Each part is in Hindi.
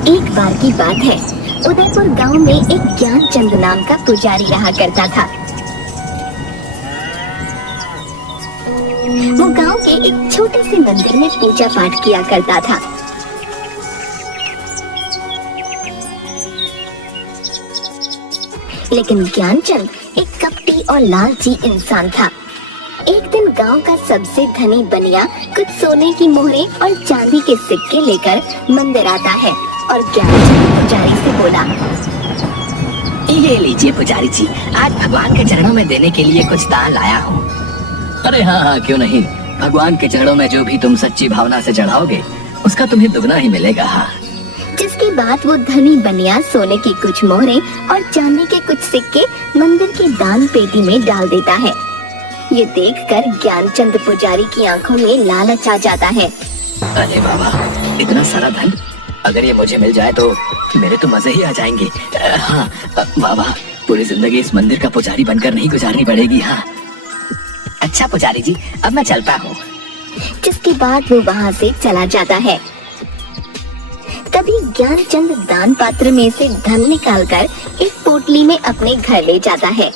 एक बार की बात है, उदयपुर गांव में एक ज्ञानचंद नाम का पुजारी रहा करता था। वो गांव के एक छोटे से मंदिर में पूजा पाठ किया करता था। लेकिन ज्ञानचंद एक कपटी और लालची इंसान था। एक दिन गांव का सबसे धनी बनिया कुछ सोने की मोहरें और चांदी के सिक्के लेकर मंदिर आता है और ज्ञानचंद पुजारी से बोला, ये लीजिए पुजारी जी, आज भगवान के चरणों में देने के लिए कुछ दान लाया हूँ। अरे हाँ हाँ, क्यों नहीं। भगवान के चरणों में जो भी तुम सच्ची भावना से चढ़ाओगे उसका तुम्हें दुगना ही मिलेगा। हाँ। जिसके बाद वो धनी बनिया सोने की कुछ मोहरें और चांदी के कुछ सिक्के मंदिर की दान पेटी में डाल देता है। ये देखकर ज्ञानचंद पुजारी की आंखों में लालच आ जाता है। अरे बाबा, इतना सारा धन अगर ये मुझे मिल जाए तो मेरे तो मजे ही आ जाएंगे। हाँ बाबा, पूरी जिंदगी इस मंदिर का पुजारी बनकर नहीं गुजारनी पड़ेगी। हाँ अच्छा पुजारी जी, अब मैं चलता हूँ। जिसके बाद वो वहाँ से चला जाता है। तभी ज्ञानचंद दान पात्र में से धन निकालकर एक पोटली में अपने घर ले जाता है।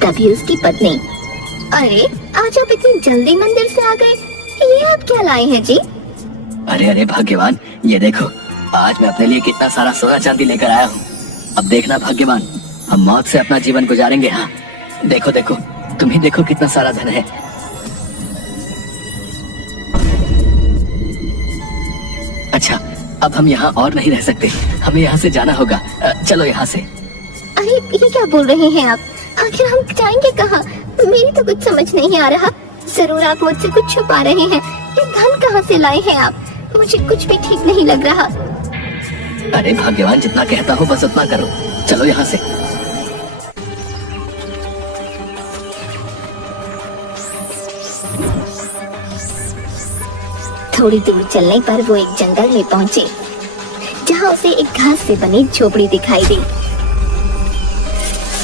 तभी उसकी पत्नी, अरे आज आप इतनी जल्दी मंदिर से आ गए, ये आप क्या लाए हैं जी? अरे अरे भाग्यवान, ये देखो, आज मैं अपने लिए कितना सारा सोना चांदी लेकर आया हूँ। अब देखना भाग्यवान, हम मौत से अपना जीवन गुजारेंगे। हाँ देखो देखो, तुम ही देखो कितना सारा धन है। अच्छा, अब हम यहाँ और नहीं रह सकते, हमें यहाँ से जाना होगा। चलो यहाँ से। अरे ये क्या बोल रहे हैं आप? आखिर हम जाएंगे कहाँ? मेरी तो कुछ समझ नहीं आ रहा। जरूर आप मुझसे कुछ छुपा रहे हैं। ये धन कहाँ से लाए हैं आप? मुझे कुछ भी ठीक नहीं लग रहा। अरे भाग्यवान, जितना कहता हूँ बस उतना करो। चलो यहाँ से। थोड़ी दूर चलने पर वो एक जंगल में पहुंचे, जहाँ उसे एक घास से बनी झोपड़ी दिखाई दी।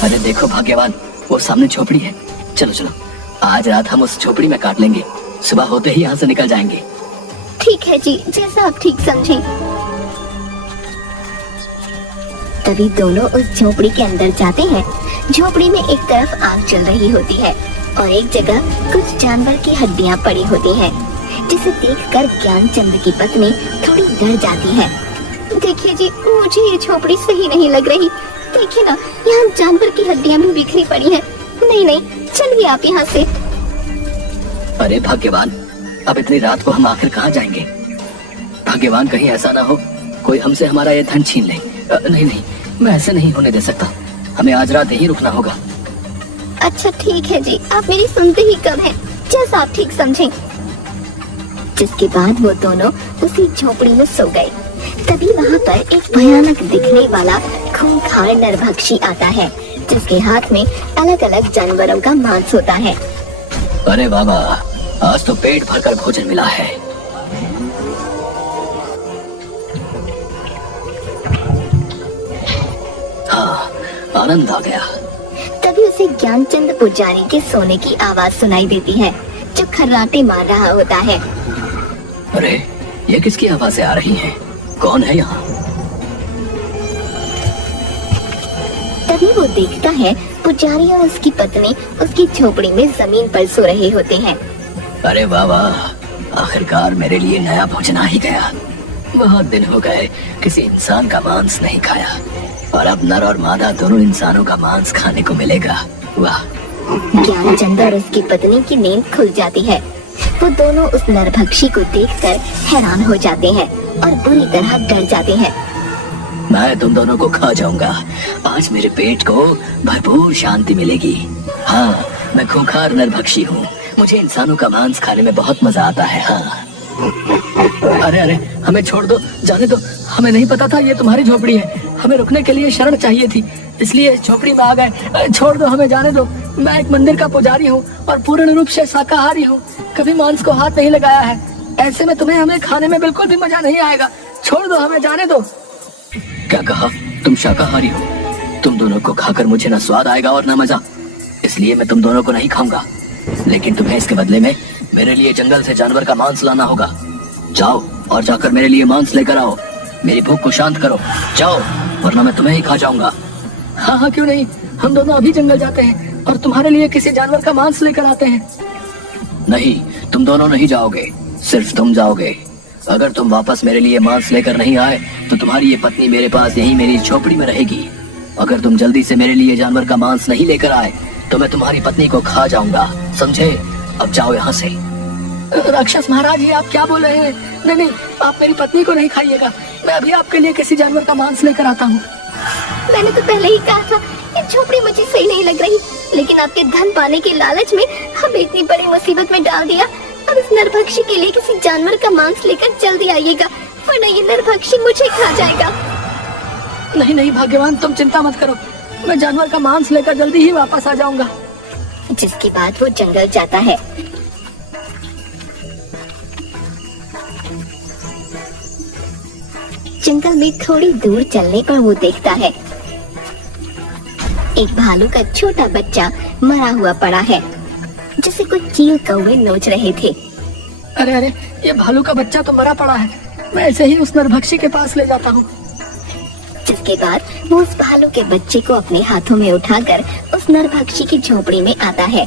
अरे देखो भाग्यवान, वो सामने झोपड़ी है। चलो चलो, आज रात हम उस झोपड़ी में काट लेंगे, सुबह होते ही यहाँ से निकल जाएंगे। ठीक है जी, जैसा आप ठीक समझें। तभी दोनों उस झोपड़ी के अंदर जाते हैं। झोपड़ी में एक तरफ आग जल रही होती है और एक जगह कुछ जानवर की हड्डियां पड़ी होती हैं, जिसे देखकर ज्ञानचंद की पत्नी थोड़ी डर जाती है। देखिए जी, मुझे ये झोपड़ी सही नहीं लग रही। देखिए ना, यहाँ जानवर की हड्डियां भी बिखरी पड़ी हैं। नहीं नहीं, चलिए आप यहाँ से। अरे भाग्यवान, अब इतनी रात को हम आखिर कहाँ जाएंगे? भाग्यवान, कहीं ऐसा ना हो कोई हमसे हमारा ये धन छीन ले। नहीं नहीं, मैं ऐसे नहीं होने दे सकता। हमें आज रात यहीं रुकना होगा। अच्छा ठीक है जी, आप मेरी सुनते ही कब हैं, जैसा आप ठीक समझें। जिसके बाद वो दोनों उसी झोपड़ी में सो गए। तभी वहाँ पर एक भयानक दिखने वाला खूंखार नरभक्षी आता है, जिसके हाथ में अलग अलग जानवरों का मांस होता है। अरे बाबा, आज तो पेट भरकर भोजन मिला है। हाँ, आनंद आ गया। तभी उसे ज्ञानचंद पुजारी के सोने की आवाज सुनाई देती है, जो खर्राटे मार रहा होता है। अरे ये किसकी आवाजें आ रही हैं? कौन है यहाँ? तभी वो देखता है पुजारी और उसकी पत्नी उसकी झोपड़ी में जमीन पर सो रहे होते हैं। अरे बाबा, आखिरकार मेरे लिए नया भोजन आ ही गया। बहुत दिन हो गए किसी इंसान का मांस नहीं खाया, और अब नर और मादा दोनों इंसानों का मांस खाने को मिलेगा। वाह। ज्ञानचंद और उसकी पत्नी की नींद खुल जाती है। वो दोनों उस नरभक्षी को देखकर हैरान हो जाते हैं और बुरी तरह डर जाते हैं। मैं तुम दोनों को खा जाऊंगा। आज मेरे पेट को भरपूर शांति मिलेगी। हाँ, मैं खूंखार नरभक्षी हूँ। मुझे इंसानों का मांस खाने में बहुत मजा आता है। हाँ। अरे अरे, हमें छोड़ दो, जाने दो। हमें नहीं पता था ये तुम्हारी झोपड़ी है। हमें रुकने के लिए शरण चाहिए थी, इसलिए झोपड़ी में आ गए। छोड़ दो, हमें जाने दो। मैं एक मंदिर का पुजारी हूँ और पूर्ण रूप से शाकाहारी हूँ। कभी मांस को हाथ नहीं लगाया है। ऐसे में तुम्हें हमें खाने में बिल्कुल भी मजा नहीं आएगा। छोड़ दो, हमें जाने दो। क्या कहा? तुम शाकाहारी हो? तुम दोनों को खाकर मुझे न स्वाद आएगा और न मजा, इसलिए मैं तुम दोनों को नहीं खाऊंगा। लेकिन तुम्हें इसके बदले में मेरे लिए जंगल से जानवर का मांस लाना होगा। जाओ और जाकर मेरे लिए मांस लेकर आओ। मेरी भूख को शांत करो, जाओ, वरना मैं तुम्हें ही खा जाऊंगा। हाँ हाँ, क्यों नहीं, हम दोनों अभी जंगल जाते हैं और तुम्हारे लिए किसी जानवर का मांस लेकर आते हैं। नहीं, तुम दोनों नहीं जाओगे, सिर्फ तुम जाओगे। अगर तुम वापस मेरे लिए मांस लेकर नहीं आए तो तुम्हारी ये पत्नी मेरे पास यहीं मेरी झोपड़ी में रहेगी। अगर तुम जल्दी से मेरे लिए जानवर का मांस नहीं लेकर आए तो मैं तुम्हारी पत्नी को खा जाऊंगा, समझे? अब जाओ यहाँ से। राक्षस महाराज, ये आप क्या बोल रहे हैं? नहीं नहीं, आप मेरी पत्नी को नहीं खाइएगा। मैं अभी आपके लिए किसी जानवर का मांस लेकर आता हूँ। मैंने तो पहले ही कहा था ये झोपड़ी मुझे सही नहीं लग रही, लेकिन आपके धन पाने के लालच में हमें इतनी बड़ी मुसीबत में डाल दिया। अब इस नरभक्षी के लिए किसी जानवर का मांस लेकर जल्दी आइएगा, वरना ये नरभक्षी मुझे खा जाएगा। नहीं नहीं भाग्यवान, तुम चिंता मत करो, मैं जानवर का मांस लेकर जल्दी ही वापस आ जाऊंगा। जिसके बाद वो जंगल जाता है। जंगल में थोड़ी दूर चलने पर वो देखता है एक भालू का छोटा बच्चा मरा हुआ पड़ा है, जिसे कुछ चील कौवे नोच रहे थे। अरे अरे, ये भालू का बच्चा तो मरा पड़ा है, मैं ऐसे ही उस नरभक्षी के पास ले जाता हूँ। जिसके बाद वो उस भालू के बच्चे को अपने हाथों में उठाकर उस नरभक्षी की झोपड़ी में आता है।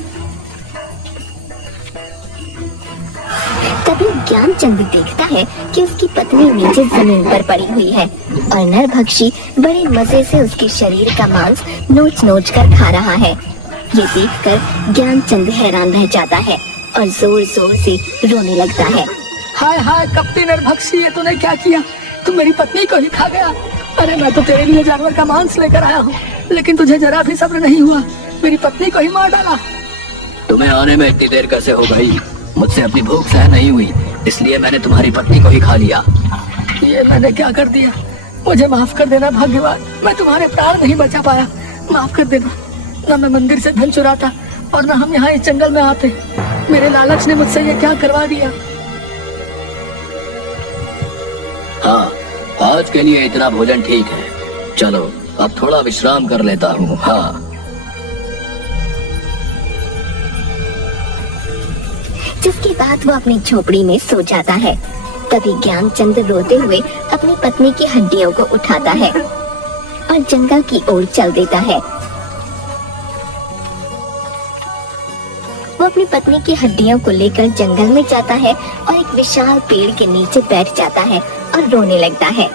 तभी ज्ञानचंद देखता है कि उसकी पत्नी नीचे जमीन पर पड़ी हुई है और नरभक्षी बड़े मजे से उसके शरीर का मांस नोच नोच कर खा रहा है। ये देखकर ज्ञानचंद हैरान रह जाता है और जोर जोर से रोने लगता है। हाय हाय कपटी नरभक्षी, ये तूने क्या किया? तू मेरी पत्नी को ही खा गया। अरे मैं तो तेरे लिए जानवर का मांस लेकर आया हूँ, लेकिन तुझे जरा भी सब्र नहीं हुआ, मेरी पत्नी को ही मार डाला। तुम्हें आने में इतनी देर कैसे हो गई? मुझसे अपनी भूख सहन नहीं हुई, इसलिए मैंने तुम्हारी पत्नी को ही खा लिया। ये मैंने क्या कर दिया? मुझे माफ कर देना भाग्यवान, मैं तुम्हारे प्राण नहीं बचा पाया, माफ कर देना। न मैं मंदिर से धन चुराता और न हम यहाँ इस जंगल में आते, मेरे लालच ने मुझसे ये क्या करवा दिया। हाँ, आज के लिए इतना भोजन ठीक है, चलो अब थोड़ा विश्राम कर लेता हूँ। हाँ। जिसके बाद वो अपनी झोपड़ी में सो जाता है। तभी ज्ञानचंद रोते हुए अपनी पत्नी की हड्डियों को उठाता है और जंगल की ओर चल देता है। वो अपनी पत्नी की हड्डियों को लेकर जंगल में जाता है और एक विशाल पेड़ के नीचे बैठ जाता है और रोने लगता है।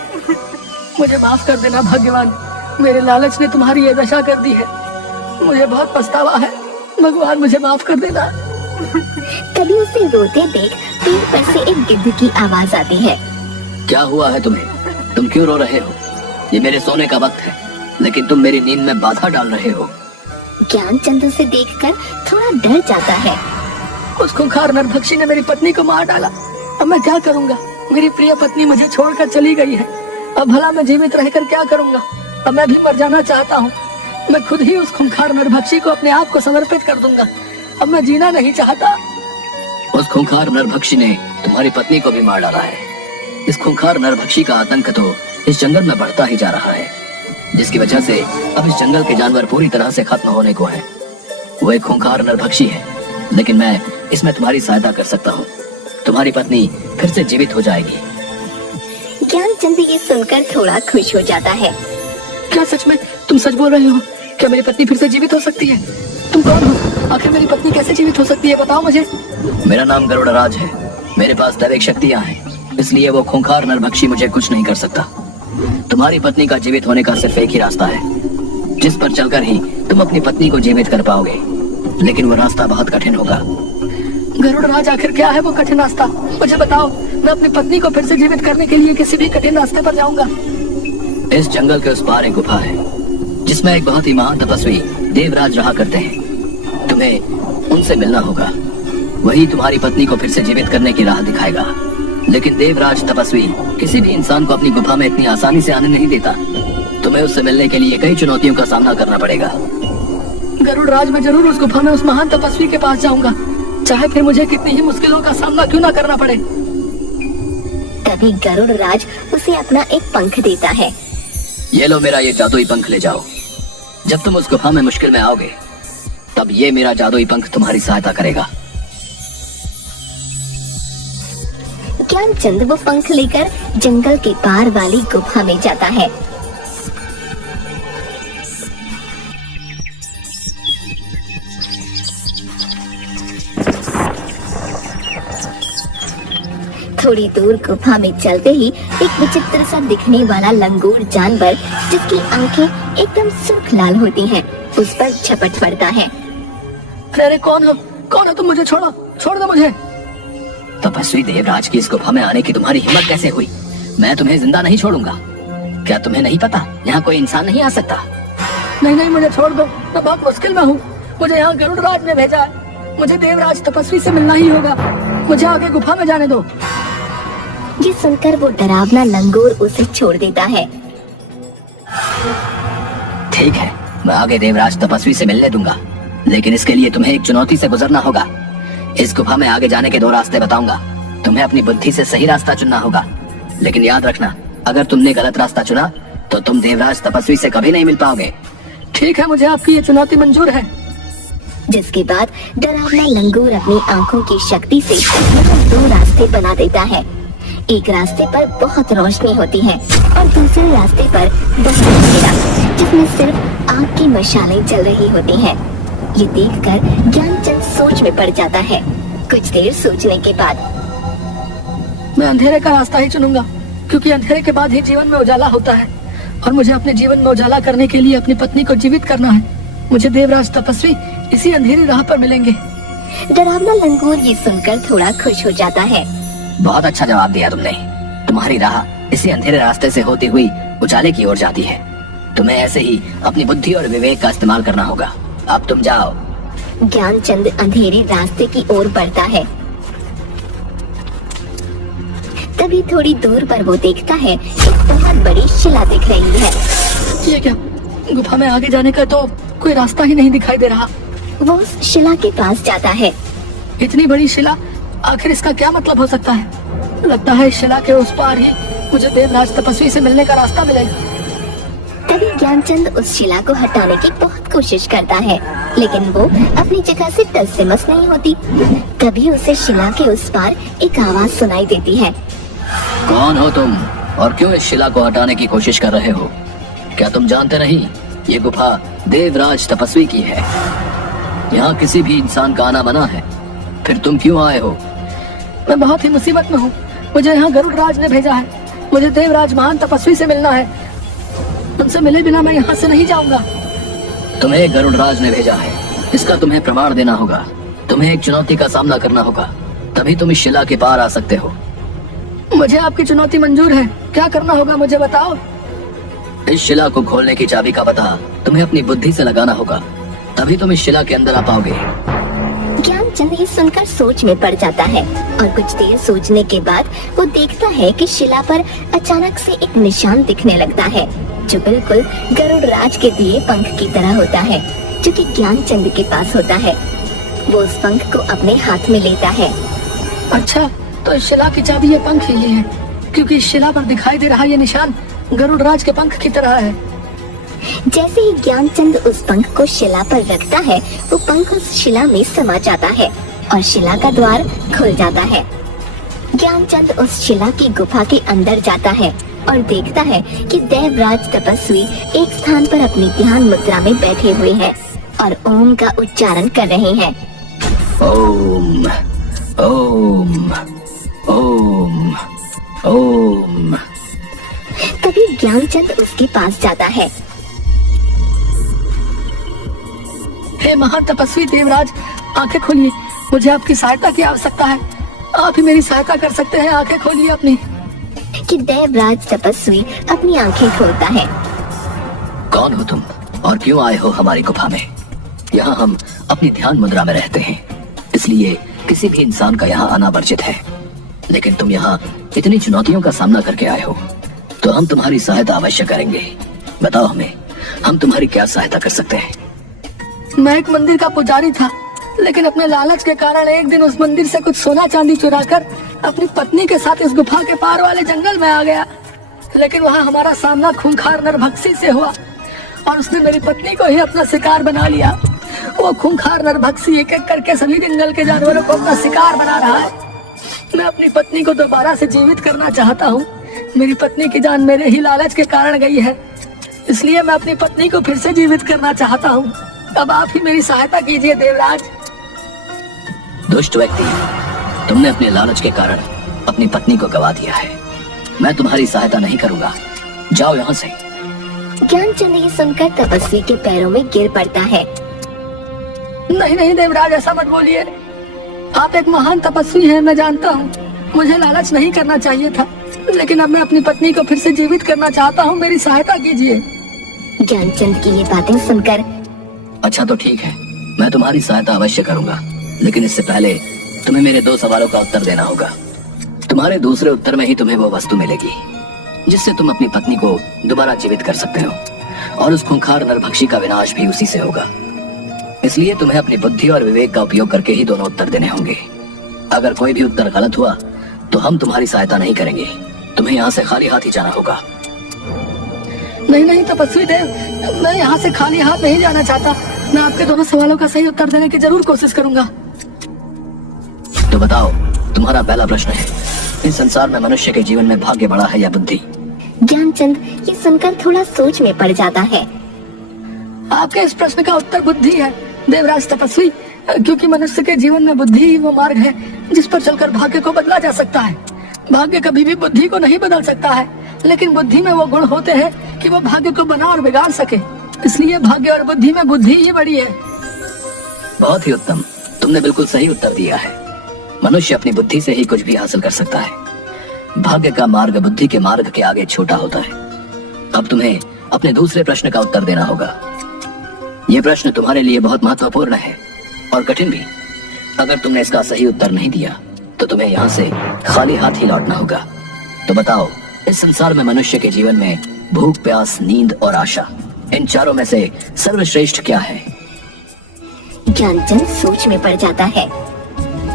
मुझे माफ कर देना भाग्यवान, मेरे लालच ने तुम्हारी ये दशा कर दी है, मुझे बहुत पछतावा है, भगवान मुझे माफ कर देना। तभी उसे रोते देख पेड़ पर से एक गिद्ध की आवाज आती है। क्या हुआ है तुम्हें? तुम क्यों रो रहे हो? ये मेरे सोने का वक्त है, लेकिन तुम मेरी नींद में बाधा डाल रहे हो। ज्ञानचंद उसे देखकर थोड़ा डर जाता है। उस खूंखार नरभक्षी ने मेरी पत्नी को मार डाला, अब मैं क्या करूंगा? मेरी प्रिय पत्नी मुझे छोड़कर चली गई है, अब भला मैं जीवित रहकर क्या करूंगा? अब मैं भी मर जाना चाहता हूँ, मैं खुद ही उस खूंखार नरभक्षी को अपने आप को समर्पित कर दूंगा, अब मैं जीना नहीं चाहता। उस खूंखार नरभक्षी ने तुम्हारी पत्नी को भी मार डाला है। इस खूंखार नरभक्षी का आतंक तो इस जंगल में बढ़ता ही जा रहा है, जिसकी वजह से अब इस जंगल के जानवर पूरी तरह से खत्म होने को हैं। वो एक खूंखार नरभक्षी है, लेकिन मैं इसमें तुम्हारी सहायता कर सकता हूँ। तुम्हारी पत्नी फिर से जीवित हो जाएगी। ज्ञानचंद ये सुनकर थोड़ा खुश हो जाता है। क्या सच में? तुम सच बोल रहे हो? क्या मेरी पत्नी फिर से जीवित हो सकती है? तुम कौन हो? आखिर मेरी पत्नी कैसे जीवित हो सकती है, बताओ मुझे। मेरा नाम गरुड़राज है, मेरे पास दैविक शक्तियाँ हैं, इसलिए वो खूंखार नरभक्षी मुझे कुछ नहीं कर सकता। तुम्हारी पत्नी का जीवित होने का सिर्फ एक ही रास्ता है, जिस पर चलकर ही तुम अपनी पत्नी को जीवित कर पाओगे, लेकिन वो रास्ता बहुत कठिन होगा। गरुड़राज, आखिर क्या है वो कठिन रास्ता? मुझे बताओ, मैं अपनी पत्नी को फिर से जीवित करने के लिए किसी भी कठिन रास्ते पर जाऊंगा। इस जंगल के उस पार एक गुफा है, जिसमें एक बहुत ही महान तपस्वी देवराज रहा करते हैं। तुम्हें उनसे मिलना होगा, वही तुम्हारी पत्नी को फिर से जीवित करने की राह दिखाएगा। लेकिन देवराज तपस्वी किसी भी इंसान को अपनी गुफा में इतनी आसानी से आने नहीं देता। तुम्हें उससे मिलने के लिए कई चुनौतियों का सामना करना पड़ेगा। गरुड़राज, मैं जरूर उस गुफा में उस महान तपस्वी के पास जाऊंगा, चाहे फिर मुझे कितनी ही मुश्किलों का सामना क्यों ना करना पड़े। तभी गरुड़राज उसे अपना एक पंख देता है। ये लो मेरा ये जादुई पंख ले जाओ। जब तुम उस गुफा में मुश्किल में आओगे, तब ये मेरा जादुई पंख तुम्हारी सहायता करेगा। ज्ञानचंद वो पंख लेकर जंगल के पार वाली गुफा में जाता है। थोड़ी दूर गुफा में चलते ही एक विचित्र सा दिखने वाला लंगूर जानवर, जिसकी आंखें एकदम सुर्ख लाल होती हैं, उस पर झपट पड़ता है। अरे कौन हो तुम? मुझे छोड़ो, छोड़ दो मुझे। तपस्वी देवराज की इस गुफा में आने की तुम्हारी हिम्मत कैसे हुई? मैं तुम्हें जिंदा नहीं छोड़ूंगा। क्या तुम्हें नहीं पता यहाँ कोई इंसान नहीं आ सकता? नहीं, मुझे छोड़ दो, मैं बहुत मुश्किल में हूँ। मुझे यहाँ गरुड़ राज ने भेजा है, मुझे देवराज तपस्वी से मिलना ही होगा। मुझे आगे गुफा में जाने दो। ये सुनकर वो डरावना लंगूर उसे छोड़ देता है। ठीक है, मैं आगे देवराज तपस्वी से मिलने दूंगा, लेकिन इसके लिए तुम्हें एक चुनौती से गुजरना होगा। इस गुफा में आगे जाने के 2 रास्ते बताऊंगा। तुम्हें अपनी बुद्धि से सही रास्ता चुनना होगा, लेकिन याद रखना, अगर तुमने गलत रास्ता चुना तो तुम देवराज तपस्वी से कभी नहीं मिल पाओगे। ठीक है, मुझे आपकी ये चुनौती मंजूर है। जिसके बाद डरावना लंगूर अपनी आंखों की शक्ति से 2 रास्ते बना देता है। एक रास्ते पर बहुत रोशनी होती है और दूसरे रास्ते पर बहुत अंधेरा, जिसमें सिर्फ आग की मशालें जल रही होती हैं। ये देखकर ज्ञानचंद सोच में पड़ जाता है। कुछ देर सोचने के बाद मैं अंधेरे का रास्ता ही चुनूंगा, क्योंकि अंधेरे के बाद ही जीवन में उजाला होता है, और मुझे अपने जीवन में उजाला करने के लिए अपनी पत्नी को जीवित करना है। मुझे देवराज तपस्वी इसी अंधेरी राह पर मिलेंगे। डरावना लंगूर ये सुनकर थोड़ा खुश हो जाता है। बहुत अच्छा जवाब दिया तुमने। तुम्हारी राह इसी अंधेरे रास्ते से होती हुई उजाले की ओर जाती है। तुम्हें ऐसे ही अपनी बुद्धि और विवेक का इस्तेमाल करना होगा। अब तुम जाओ। ज्ञानचंद अंधेरे रास्ते की ओर बढ़ता है। तभी थोड़ी दूर पर वो देखता है एक बहुत बड़ी शिला दिख रही है। ये क्या? गुफा में आगे जाने का तो कोई रास्ता ही नहीं दिखाई दे रहा। वो उस शिला के पास जाता है। इतनी बड़ी शिला, आखिर इसका क्या मतलब हो सकता है? लगता है इस शिला के उस पार ही मुझे देवराज तपस्वी से मिलने का रास्ता मिलेगा। तभी ज्ञानचंद उस शिला को हटाने की बहुत कोशिश करता है, लेकिन वो अपनी जगह से टस से मस नहीं होती। तभी उसे शिला के उस पार एक आवाज सुनाई देती है। कौन हो तुम और क्यों इस शिला को हटाने की कोशिश कर रहे हो? क्या तुम जानते नहीं, ये गुफा देवराज तपस्वी की है। यहाँ किसी भी इंसान का आना मना है। फिर तुम क्यों आए हो? मैं बहुत ही मुसीबत में हूँ। मुझे यहाँ गरुड़ राज ने भेजा है। मुझे देवराज महान तपस्वी से मिलना है। उनसे मिले बिना मैं यहाँ से नहीं जाऊंगा। तुम्हें गरुड़ राज ने भेजा है, इसका तुम्हें प्रमाण देना होगा। तुम्हें एक चुनौती का सामना करना होगा, तभी तुम इस शिला के पार आ सकते हो। मुझे आपकी चुनौती मंजूर है। क्या करना होगा मुझे बताओ। इस शिला को खोलने की चाबी का पता तुम्हें अपनी बुद्धि से लगाना होगा, तभी तुम इस शिला के अंदर आ पाओगे। ज्ञानचंद ये सुनकर सोच में पड़ जाता है और कुछ देर सोचने के बाद वो देखता है कि शिला पर अचानक से एक निशान दिखने लगता है, जो बिल्कुल गरुड़ राज के दिए पंख की तरह होता है, जो कि ज्ञानचंद के पास होता है। वो उस पंख को अपने हाथ में लेता है। अच्छा, तो इस शिला की चाबी ये पंख ही है, क्योंकि इस शिला पर दिखाई दे रहा ये निशान गरुड़ राज के पंख की तरह है। जैसे ही ज्ञानचंद उस पंख को शिला पर रखता है, वो पंख उस शिला में समा जाता है और शिला का द्वार खुल जाता है। ज्ञानचंद उस शिला की गुफा के अंदर जाता है और देखता है कि देवराज तपस्वी एक स्थान पर अपनी ध्यान मुद्रा में बैठे हुए हैं और ओम का उच्चारण कर रहे हैं। ओम ओम ओम ओम। तभी ज्ञानचंद उसके पास जाता है। हे महान तपस्वी देवराज, आंखें खोलिए। मुझे आपकी सहायता की आवश्यकता है। आप ही मेरी सहायता कर सकते हैं। आंखें खोलिए अपनी। कि देवराज तपस्वी अपनी आंखें खोलता है। कौन हो तुम और क्यों आए हो हमारी गुफा में? यहाँ हम अपनी ध्यान मुद्रा में रहते हैं, इसलिए किसी भी इंसान का यहाँ आना वर्जित है। लेकिन तुम यहाँ इतनी चुनौतियों का सामना करके आए हो, तो हम तुम्हारी सहायता अवश्य करेंगे। बताओ हमें, हम तुम्हारी क्या सहायता कर सकते हैं? मैं एक मंदिर का पुजारी था, लेकिन अपने लालच के कारण एक दिन उस मंदिर से कुछ सोना चांदी चुराकर अपनी पत्नी के साथ इस गुफा के पार वाले जंगल में आ गया। लेकिन वहाँ हमारा सामना खूंखार नरभक्षी से हुआ और उसने मेरी पत्नी को ही अपना शिकार बना लिया। वो खूंखार नरभक्षी एक एक करके सभी जंगल के जानवरों को अपना शिकार बना रहा है। मैं अपनी पत्नी को दोबारा से जीवित करना चाहता हूँ। मेरी पत्नी की जान मेरे ही लालच के कारण गई है, इसलिए मैं अपनी पत्नी को फिर से जीवित करना चाहता हूँ। अब आप ही मेरी सहायता कीजिए देवराज। दुष्ट व्यक्ति, तुमने अपने लालच के कारण अपनी पत्नी को गवा दिया है। मैं तुम्हारी सहायता नहीं करूंगा, जाओ यहाँ से। ज्ञानचंद ये सुनकर तपस्वी के पैरों में गिर पड़ता है। नहीं नहीं देवराज, ऐसा मत बोलिए। आप एक महान तपस्वी हैं, मैं जानता हूँ। मुझे लालच नहीं करना चाहिए था, लेकिन अब मैं अपनी पत्नी को फिर से जीवित करना चाहता हूँ। मेरी सहायता कीजिए। ज्ञानचंद की ये बातें सुनकर अच्छा तो ठीक है, मैं तुम्हारी सहायता अवश्य करूंगा, लेकिन इससे पहले तुम्हें मेरे 2 सवालों का उत्तर देना होगा। तुम्हारे दूसरे उत्तर में ही तुम्हें वो वस्तु मिलेगी जिससे तुम अपनी पत्नी को दोबारा जीवित कर सकते हो, और उस खूंखार नरभक्षी का विनाश भी उसी से होगा। इसलिए तुम्हें अपनी बुद्धि और विवेक का उपयोग करके ही दोनों उत्तर देने होंगे। अगर कोई भी उत्तर गलत हुआ तो हम तुम्हारी सहायता नहीं करेंगे। तुम्हें यहाँ से खाली हाथ ही जाना होगा। नहीं नहीं तपस्वी देव, मैं यहाँ से खाली हाथ नहीं जाना चाहता। मैं आपके दोनों सवालों का सही उत्तर देने की जरूर कोशिश करूंगा। तो बताओ, तुम्हारा पहला प्रश्न है, इस संसार में मनुष्य के जीवन में भाग्य बड़ा है या बुद्धि? ज्ञानचंद ये सुनकर थोड़ा सोच में पड़ जाता है। आपके इस प्रश्न का उत्तर बुद्धि है देवराज तपस्वी, क्योंकि मनुष्य के जीवन में बुद्धि ही वो मार्ग है जिस पर चलकर भाग्य को बदला जा सकता है। भाग्य कभी भी बुद्धि को नहीं बदल सकता है, लेकिन बुद्धि में वो गुण होते हैं कि वो भाग्य को बना और बिगाड़ सके। इसलिए भाग्य और बुद्धि में बुद्धि ही बड़ी है। बहुत ही उत्तम, तुमने बिल्कुल सही उत्तर दिया है। मनुष्य अपनी बुद्धि से ही कुछ भी हासिल कर सकता है। भाग्य का मार्ग बुद्धि के मार्ग के आगे छोटा होता है। अब तुम्हें अपने दूसरे प्रश्न का उत्तर देना होगा। ये प्रश्न तुम्हारे लिए बहुत महत्वपूर्ण है और कठिन भी। अगर तुमने इसका सही उत्तर नहीं दिया तो तुम्हें यहाँ से खाली हाथ ही लौटना होगा। तो बताओ, इस संसार में मनुष्य के जीवन में भूख, प्यास, नींद और आशा, इन चारों में से सर्वश्रेष्ठ क्या है? ज्ञानचंद सोच में पड़ जाता है।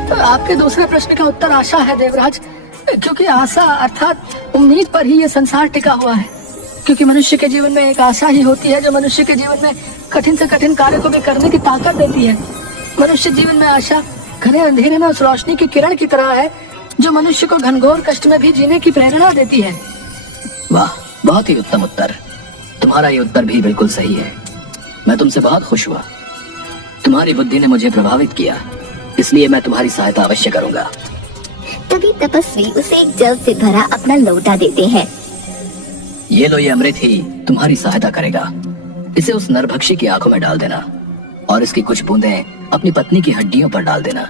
तो आपके दूसरे प्रश्न का उत्तर आशा है देवराज, क्योंकि आशा अर्थात उम्मीद पर ही ये संसार टिका हुआ है। क्योंकि मनुष्य के जीवन में एक आशा ही होती है जो मनुष्य के जीवन में कठिन से कठिन कार्य को भी करने की ताकत देती है। मनुष्य जीवन में आशा घने अंधेरे में उस रोशनी की किरण की तरह है जो मनुष्य को घनघोर कष्ट में भी जीने की प्रेरणा देती है। वाह, बहुत ही उत्तम उत्तर। तुम्हारा ये उत्तर भी बिल्कुल सही है। मैं तुमसे बहुत खुश हुआ। तुम्हारी बुद्धि ने मुझे प्रभावित किया, इसलिए मैं तुम्हारी सहायता अवश्य करूंगा। तभी तपस्वी उसे एक जल से भरा अपना लोटा देते हैं। ये लो, ये अमृत ही तुम्हारी सहायता करेगा। इसे उस नरभक्षी की आंखों में डाल देना और इसकी कुछ बूंदें अपनी पत्नी की हड्डियों पर डाल देना,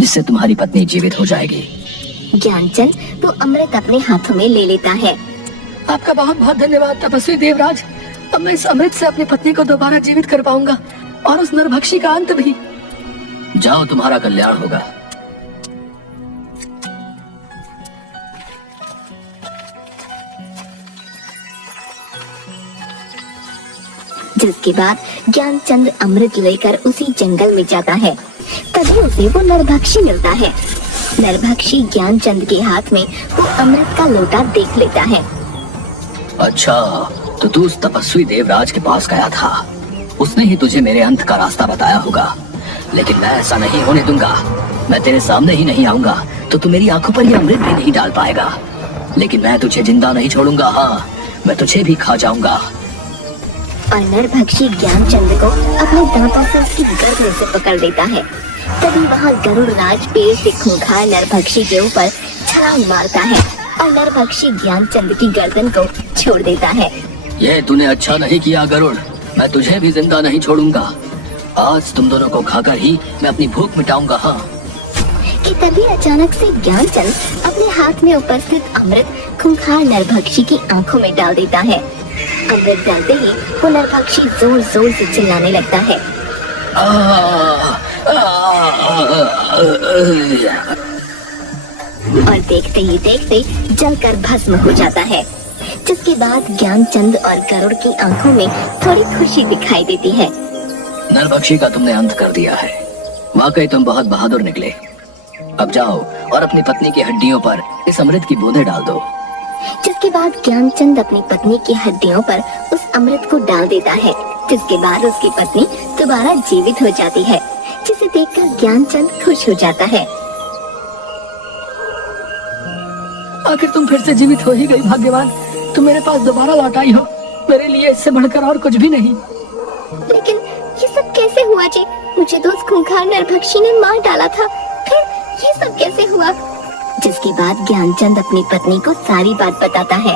जिससे तुम्हारी पत्नी जीवित हो जाएगी। ज्ञानचंद वो अमृत अपने हाथों में ले लेता है। आपका बहुत बहुत धन्यवाद तपस्वी देवराज। अब मैं इस अमृत से अपनी पत्नी को दोबारा जीवित कर पाऊंगा और उस नरभक्षी का अंत भी। जाओ, तुम्हारा कल्याण होगा। जिसके बाद ज्ञानचंद अमृत लेकर उसी जंगल में जाता है। तभी उसे वो नरभक्षी मिलता है। नरभक्षी ज्ञानचंद के हाथ में वो अमृत का लोटा देख लेता है। अच्छा, तो तू उस तपस्वी देवराज के पास गया था। उसने ही तुझे मेरे अंत का रास्ता बताया होगा, लेकिन मैं ऐसा नहीं होने दूंगा। मैं तेरे सामने ही नहीं आऊंगा तो तू मेरी आंखों पर ये अमृत भी नहीं डाल पाएगा। लेकिन मैं तुझे जिंदा नहीं छोड़ूंगा। हाँ, मैं तुझे भी खा जाऊंगा। और नरभक्षी ज्ञानचंद को अपने दांतों से उसकी गर्दन से पकड़ लेता है। तभी वहाँ गरुड़ राज पेड़ से खूंखार नरभक्षी के ऊपर छलांग मारता है और नरभक्षी ज्ञानचंद की गर्दन को छोड़ देता है। ये तूने अच्छा नहीं किया गरुड़, मैं तुझे भी जिंदा नहीं छोड़ूंगा। आज तुम दोनों को खाकर ही मैं अपनी भूख मिटाऊंगा। हाँ। कि तभी अचानक से ज्ञानचंद अपने हाथ में उपस्थित अमृत खूंखार नरभक्षी की आंखों में डाल देता है। अमृत डालते ही वो नरभक्षी जोर जोर से चिल्लाने लगता है। और देखते ही देखते जलकर भस्म हो जाता है। जिसके बाद ज्ञानचंद और गरुड़ की आंखों में थोड़ी खुशी दिखाई देती है। नरभक्षी का तुमने अंत कर दिया है। वाकई तुम बहुत बहादुर निकले। अब जाओ और अपनी पत्नी की हड्डियों पर इस अमृत की बूंदें डाल दो। जिसके बाद ज्ञानचंद अपनी पत्नी की हड्डियों पर उस अमृत को डाल देता है। जिसके बाद उसकी पत्नी दोबारा जीवित हो जाती है, जिसे देखकर ज्ञानचंद खुश हो जाता है। आखिर तुम फिर से जीवित हो ही गई भाग्यवान। तुम मेरे पास दोबारा लौट आई हो, मेरे लिए इससे बढ़कर और कुछ भी नहीं। लेकिन ये सब कैसे हुआ जी? मुझे तो उस खूंखार नरभक्षी ने मार डाला था, फिर ये सब कैसे हुआ? जिसके बाद ज्ञानचंद अपनी पत्नी को सारी बात बताता है।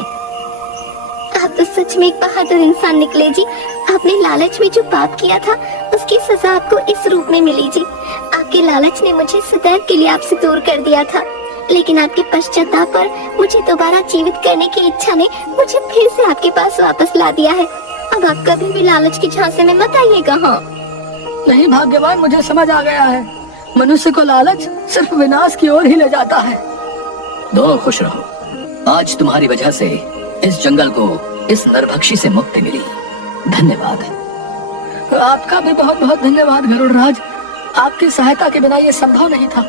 आप तो सच में एक बहादुर इंसान निकले जी। आपने लालच में जो पाप किया था उसकी सजा आपको इस रूप में मिली जी। आपके लालच ने मुझे सदैव के लिए आपसे दूर कर दिया था, लेकिन आपके पश्चाताप पर मुझे दोबारा जीवित करने की इच्छा ने मुझे फिर से आपके पास वापस ला दिया है। अब आप कभी भी लालच की झांसे में मत आइएगा। हाँ नहीं भाग्यवान, मुझे समझ आ गया है, मनुष्य को लालच सिर्फ विनाश की ओर ही ले जाता है। दो खुश रहो, आज तुम्हारी वजह से इस जंगल को इस नरभक्षी से मुक्ति मिली। धन्यवाद। आपका भी बहुत बहुत धन्यवाद गरुड़राज, आपकी सहायता के बिना ये संभव नहीं था।